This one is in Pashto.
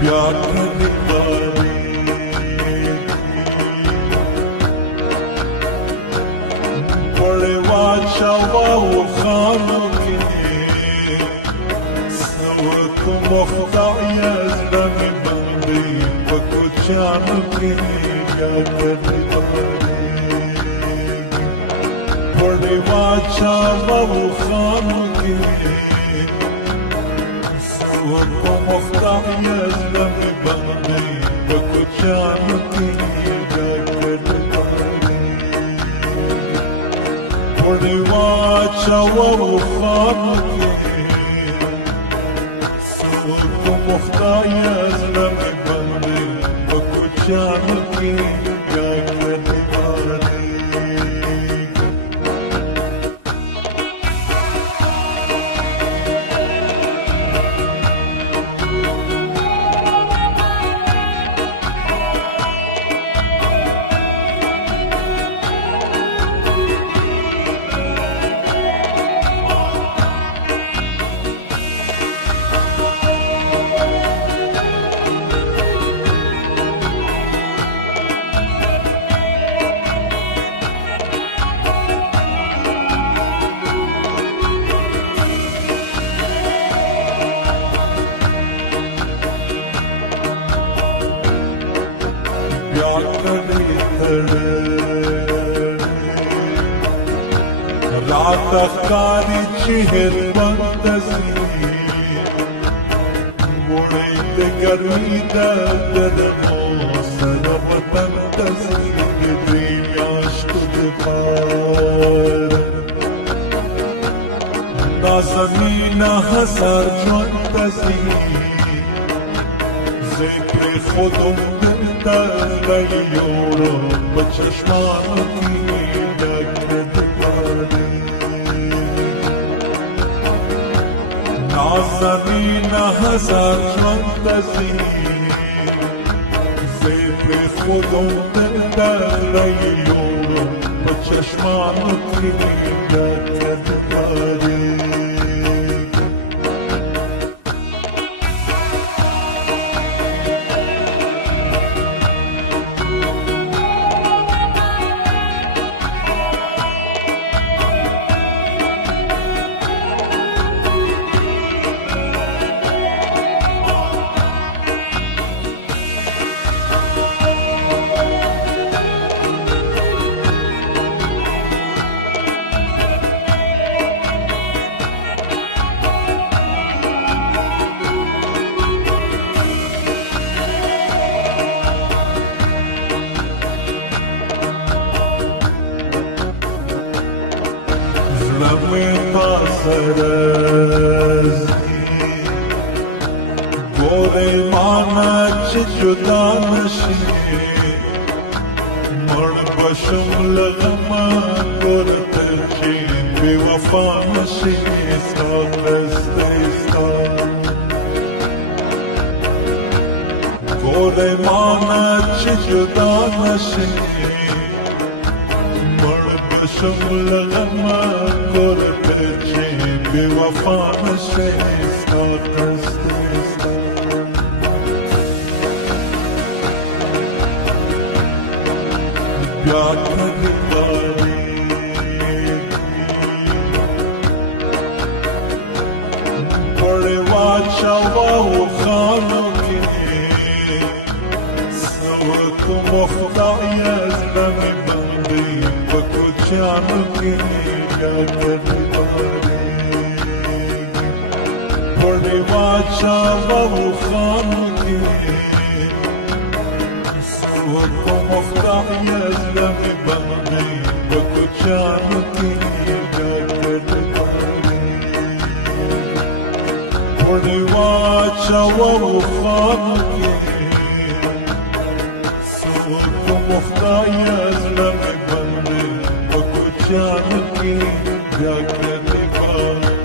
بیا کړی کاري پړې واچوه وخانو کې څه وکړم خدایه زړه مې بندې په کوچیانو کې بیا کړی کاري پړې واچوه وخانو کې وکم خدایه زړه مې بندې په کوچیانو کې بیا کړی کاري پړې واچوه وخانو کې وکم خدایه زړه مې بندې په کوچیانو کې بیا کړی کاري بیا کړی راته ښکاري چې هربند ځي وړی د ګرمي د ګرمو سره وطن ته ځي د درې میاشتو دپاره دا زمینه هزار ژوند ته ځي زه یې پرېښودم دلته زړه یوړم په چشمانو کې ډک د کاري نازنینه هزار ژوند ته ځي زه یې پرېښودم دلته زړه یوړم په چشمانو کې ډک د کاري Lovely passaras Gore mana che juda nashi Mar basham lagma gore terchi bewafa nashi Sta Gore mana che juda nashi بشم لغما کرده چی بی وفا نشه ستا قصد بیا کړی کاري پړې واچوه وخانو کې څه وکړم خدایه زړه مې بندې په کوچیانو کې بیا کړی کاري پړې واچوه وخانو کې څه وکړم خدایه زړه مې بندې په کوچیانو کې بیا کړی کاري پړې واچوه وخانو کې څه وکړم خدایه زړه مې بندې په کوچیانو کې بیا کړی کاري